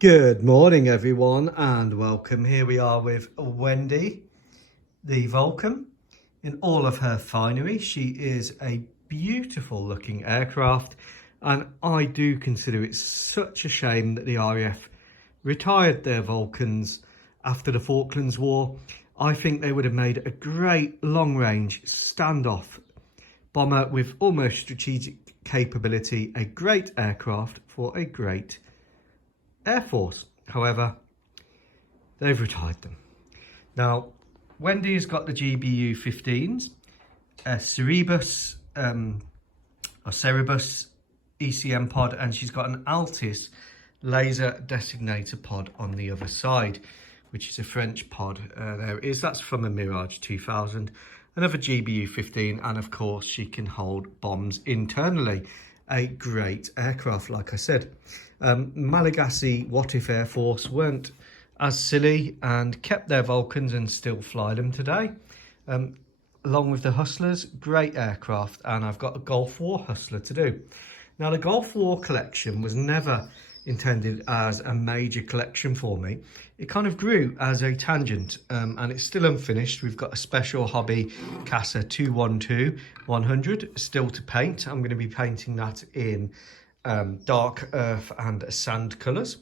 Good morning, everyone, and welcome. Here we are with Wendy, the Vulcan, in all of her finery. She is a beautiful looking aircraft, and I do consider it such a shame that the RAF retired their Vulcans after the Falklands War. I think they would have made a great long-range standoff bomber with almost strategic capability, a great aircraft for a great Air Force. However, they've retired them. Now, Wendy has got the GBU 15s, a Cerebus ECM pod, and she's got an Altis laser designator pod on the other side, which is a French pod. There it is. That's from a Mirage 2000. Another GBU 15, and of course she can hold bombs internally. A great aircraft, like I said. Malagasy What If Air Force weren't as silly and kept their Vulcans and still fly them today. Along with the Hustlers, great aircraft, and I've got a Gulf War Hustler to do. Now, the Gulf War collection was never intended as a major collection for me. It kind of grew as a tangent, and it's still unfinished. We've got a special hobby Casa 212-100 still to paint. I'm going to be painting that in dark earth and sand colours.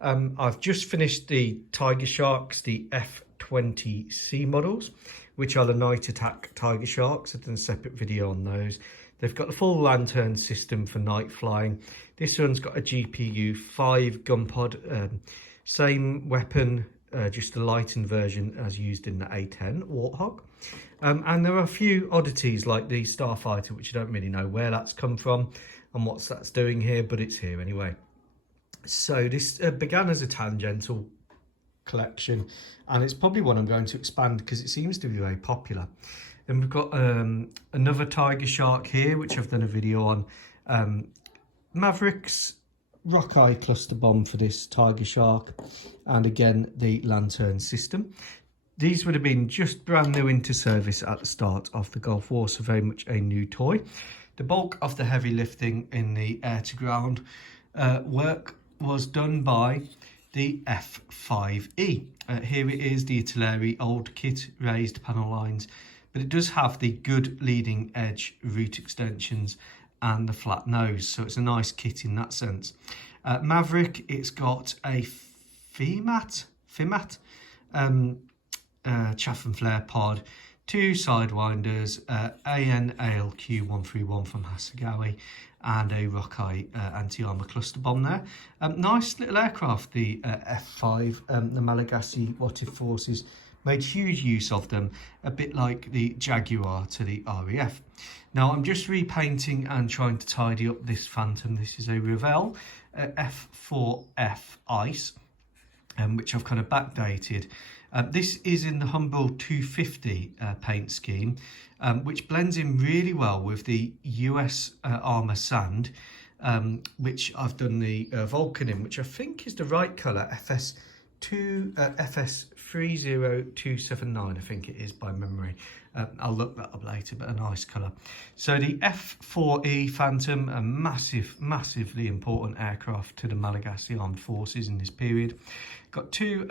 I've just finished the Tiger Sharks, the F20C models, which are the night attack Tiger Sharks. I've done a separate video on those. They've got the full lantern system for night flying. This one's got a GPU 5 gun pod, same weapon, just a lightened version as used in the A10 Warthog. And there are a few oddities like the Starfighter, which I don't really know where that's come from and what that's doing here, but it's here anyway. So this began as a tangential collection, and it's probably one I'm going to expand because it seems to be very popular. Then we've got another Tiger Shark here, which I've done a video on. Mavericks Rockeye cluster bomb for this Tiger Shark, and again the lantern system. These would have been just brand new into service at the start of the Gulf War, so very much a new toy. The bulk of the heavy lifting in the air-to-ground work was done by the F5E. Here it is, the Italeri old kit, raised panel lines, but it does have the good leading edge root extensions and the flat nose, so it's a nice kit in that sense. Maverick, it's got a FIMAT chaff and flare pod, 2 sidewinders, AN ALQ 131 from Hasegawa, and a Rockeye anti-armour cluster bomb there. Nice little aircraft, the F5. The Malagasy What If Forces made huge use of them, a bit like the Jaguar to the RAF. Now, I'm just repainting and trying to tidy up this Phantom. This is a Revell F4F Ice, which I've kind of backdated. This is in the Humble 250 paint scheme, which blends in really well with the US Armour Sand, which I've done the Vulcan in, which I think is the right colour, FS30279, I think it is by memory. I'll look that up later, but a nice colour. So the F4E Phantom, a massively important aircraft to the Malagasy Armed Forces in this period. Got 2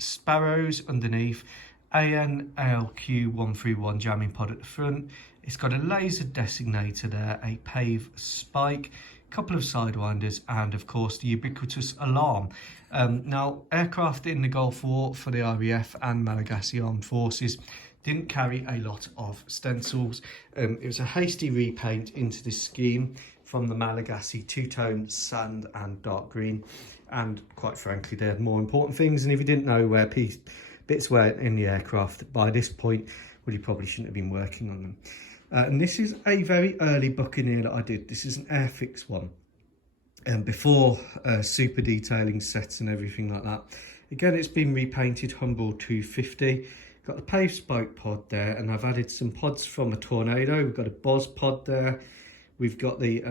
Sparrows underneath, AN ALQ 131 jamming pod at the front. It's got a laser designator there, a PAVE spike, a couple of sidewinders, and of course the ubiquitous alarm. Now, aircraft in the Gulf War for the RAF and Malagasy Armed Forces didn't carry a lot of stencils. It was a hasty repaint into this scheme from the Malagasy two-tone sand and dark green, and quite frankly they had more important things, and if you didn't know where bits were in the aircraft by this point, well, you probably shouldn't have been working on them. And this is a very early Buccaneer that I did. This is an Airfix one, and before super detailing sets and everything like that. Again, it's been repainted Humble 250. Got the PAVE spike pod there, and I've added some pods from a Tornado. We've got a Boz pod there. We've got the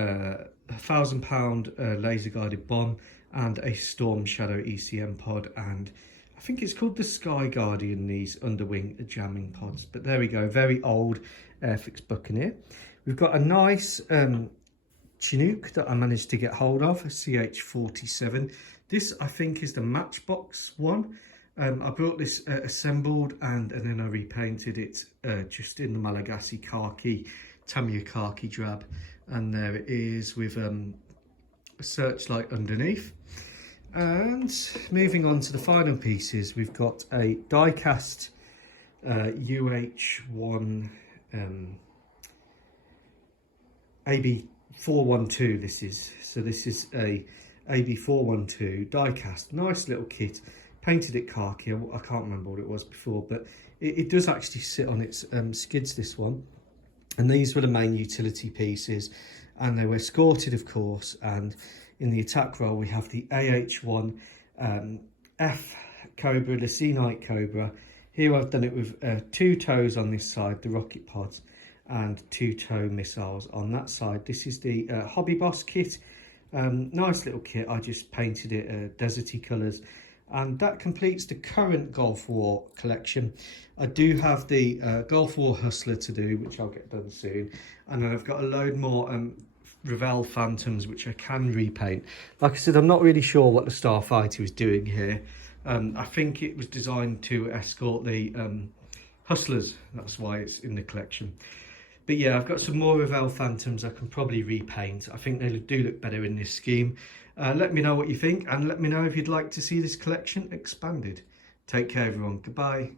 1,000-pound laser guided bomb and a Storm Shadow ECM pod, and I think it's called the Sky Guardian, these underwing jamming pods. But there we go, very old Airfix Buccaneer. We've got a nice Chinook that I managed to get hold of, a CH-47. This, I think, is the Matchbox one. I brought this assembled and then I repainted it just in the Malagasy khaki, Tamiya khaki drab. And there it is with a searchlight underneath. And moving on to the final pieces, we've got a die-cast UH1 AB412 this is. So this is a AB412 die-cast, nice little kit. Painted it khaki, I can't remember what it was before, but it does actually sit on its skids, this one. And these were the main utility pieces, and they were escorted, of course. And in the attack role, we have the AH1 F Cobra, the Sea Knight Cobra. Here I've done it with 2 toes on this side, the rocket pods, and 2 tow missiles on that side. This is the Hobby Boss kit. Nice little kit. I just painted it deserty colours. And that completes the current Gulf War collection. I do have the Gulf War Hustler to do, which I'll get done soon. And then I've got a load more Revell Phantoms, which I can repaint. Like I said, I'm not really sure what the Starfighter is doing here. I think it was designed to escort the Hustlers. That's why it's in the collection. But yeah, I've got some more Revell Phantoms I can probably repaint. I think they do look better in this scheme. Let me know what you think, and let me know if you'd like to see this collection expanded. Take care, everyone. Goodbye.